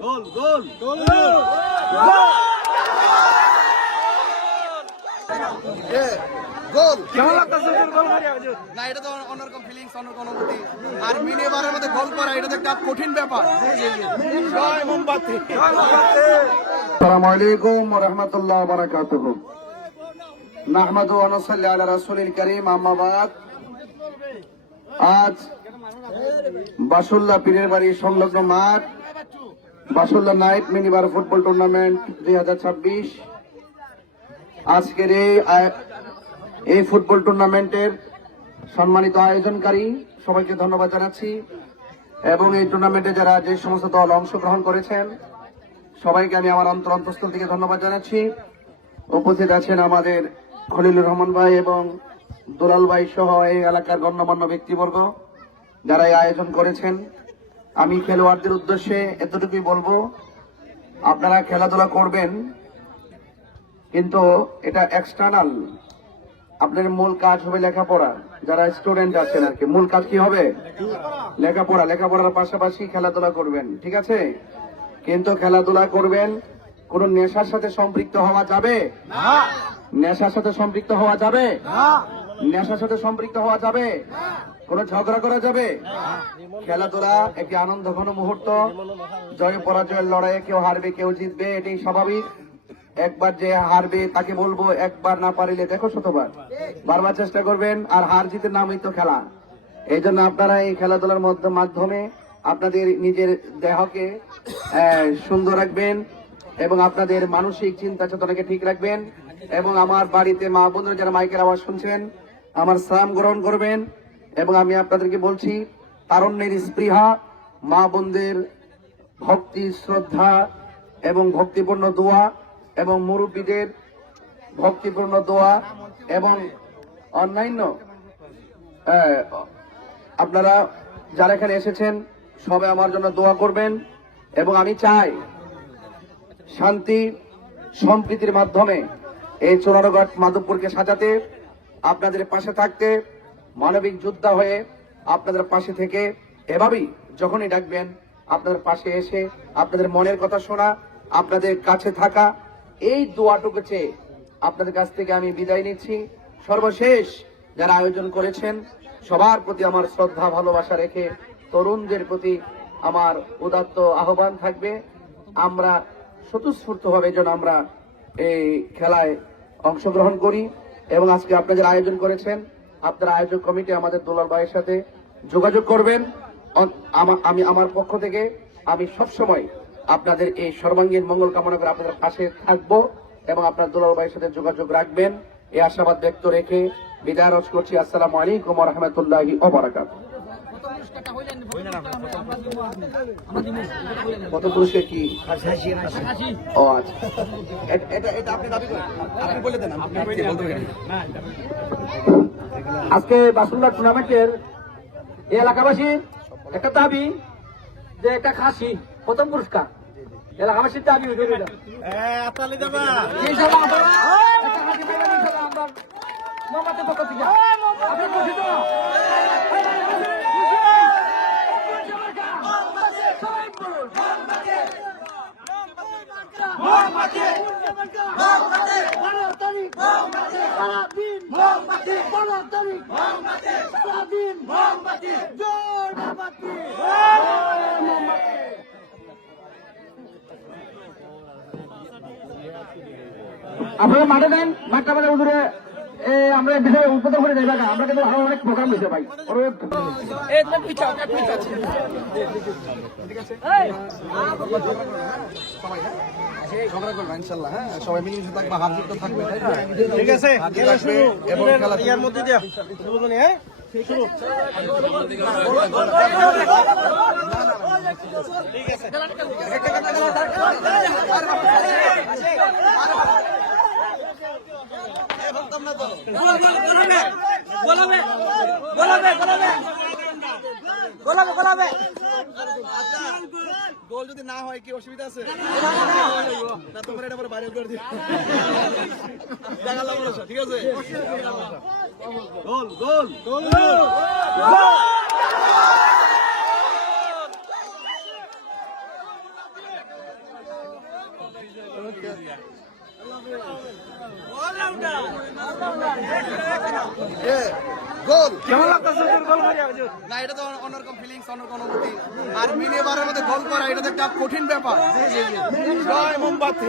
গোল গোল গোল গোল কেমন লাগতেছে গোল মারিয়া না এটা তো অন্যরকম ফিলিংস অন্যরকম অনুভূতি আর মিনি বারের মধ্যে গোল করা এটা তো একটা কঠিন ব্যাপার জয় মোমবাতি আসসালামু আলাইকুম ওয়া রাহমাতুল্লাহি ওয়া বারাকাতুহু নাহমাদু ওয়া নুসাল্লি আলা রাসূলিল কারীম আম্মা বাদ আজ বাসুল্লাহ পীরের বাড়ি সংলগ্ন মাঠ বাসুল্লাহ নাইট মিনিবার ফুটবল টুর্নামেন্ট 2026 আজকের এই ফুটবল টুর্নামেন্টের সম্মানিত আয়োজনকারী সবাইকে ধন্যবাদ জানাচ্ছি এবং এই টুর্নামেন্টে যারা যে সমস্ত দল অংশগ্রহণ করেছেন সবাইকে আমি আমার অন্তঃস্থল থেকে ধন্যবাদ জানাচ্ছি। উপস্থিত আছেন আমাদের খলিলুর রহমান ভাই এবং দুলাল ভাই সহ এই এলাকার গণ্যমান্য ব্যক্তিবর্গ যারা এই আয়োজন করেছেন। আমি খেলোয়াড়দের উদ্দেশ্যে এতটুকুই বলবো, আপনারা খেলাধুলা করবেন কিন্তু এটা এক্সটার্নাল, আপনার মূল কাজ হবে লেখাপড়া। যারা স্টুডেন্ট আছেন আর কি, মূল কাজ কি হবে? লেখাপড়া। লেখাপড়ার পাশাপাশি খেলাধুলা করবেন, ঠিক আছে? কিন্তু খেলাধুলা করবেন, কোন নেশার সাথে সম্পৃক্ত হওয়া যাবে না। নেশার সাথে সম্পৃক্ত হওয়া যাবে না। নেশার সাথে সম্পৃক্ত হওয়া যাবে, কোন ঝগড়া করা যাবে। খেলাধুলা একটি আনন্দ ঘন মুহূর্ত, জয় পরাজয়ের লড়াইয়ে কেউ হারবে কেউ জিতবে, এটাই স্বাভাবিক। একবার যে হারবে তাকে বলবো একবার না পারিলে দেখো শতবার, বারবার চেষ্টা করবেন। আর হার জিতের নামই তো খেলা। এই জন্য আপনারা এই খেলাধুলার মাধ্যমে আপনাদের নিজের দেহকে সুন্দর রাখবেন এবং আপনাদের মানসিক চিন্তা চেতনাকে ঠিক রাখবেন। এবং আমার বাড়িতে মা বোনরা যারা মাইকের আওয়াজ শুনছেন আমার সালাম গ্রহণ করবেন। এবং আমি আপনাদেরকে বলছি, তারুণ্যের স্পৃহা, মা বোনদের ভক্তি শ্রদ্ধা এবং ভক্তিপূর্ণ দোয়া এবং মুরব্বীদের ভক্তিপূর্ণ দোয়া এবং অন্যান্য আপনারা যারা এখানে এসেছেন সবাই আমার জন্য দোয়া করবেন। এবং আমি চাই শান্তি সম্প্রীতির মাধ্যমে এই চোরারঘাট মাধবপুরকে সাজাতে, আপনাদের পাশে থাকতে, মানবিক যোদ্ধা হয়ে আপনাদের পাশে থেকে এভাবেই যখনই ডাকবেন আপনাদের পাশে এসে আপনাদের মনের কথা শোনা, আপনাদের কাছে থাকা, এই দোয়াটুকু চেয়ে আপনাদের কাছ থেকে আমি বিদায় নিচ্ছি। সর্বশেষ যারা আয়োজন করেছেন সবার প্রতি আমার শ্রদ্ধা ভালোবাসা রেখে তরুণদের প্রতি আমার উদাত্ত আহ্বান থাকবে, আমরা স্বতঃস্ফূর্তভাবে যেন আমরা এই খেলায় অংশগ্রহণ করি। এবং আজকে আপনাদের আয়োজন করেছেন, আপনারা আয়োজক কমিটি আমাদের দুলাল ভাইয়ের সাথে যোগাযোগ করবেন। আমি আমার পক্ষ থেকে আমি সবসময় আপনাদের এই সর্বাঙ্গীন মঙ্গল কামনা করে আপনাদের পাশে থাকবো এবং আপনার দুলাল ভাইয়ের সাথে যোগাযোগ রাখবেন, এই আশাবাদ ব্যক্ত রেখে বিদায় রোজ করছি। আসসালামু আলাইকুম ওয়া রাহমাতুল্লাহি ওয়া বারাকাতুহু। কত পুরস্কার কি? ও আচ্ছা, এটা আপনি দাবি করেন, আপনি বলে দেন, আপনি বলতে পারেন। আজকে বাসুল্লাহ টুর্নামেন্টের এই এলাকাবাসীর একটা দাবি যে একটা খাসি প্রথম পুরস্কার এলাকাবাসীর দাবি আমরা পক্ষ থেকে আপনারা মাঠে দেন, মাঠটা বাজার উদূরে আমরা বিষয়ে উদ্বোধন করে যাই। আমরা কিন্তু আরো অনেক প্রোগ্রাম দিতে ভাই। ইনশাল্লাহ, হ্যাঁ সবাই মিলেমিশে থাকবে, হার জিত থাকবে, ঠিক আছে? এবং খেলার মধ্যে দিয়ে গোল যদি না হয় কি অসুবিধা আছে? না তোমার এটা বাইরে করে দিই, দেখালাম, ঠিক আছে? গোল গোল গোল। গোল কেমন লাগতেছে তোর গোল মারিয়া হুজুর? না, এটা তো অন্যরকম ফিলিংস, অন্যরকম অনুভূতি। আর মিনি ওভারের মধ্যে গোল করা এটা তো একটা কঠিন ব্যাপার। জয় মোমবাতি।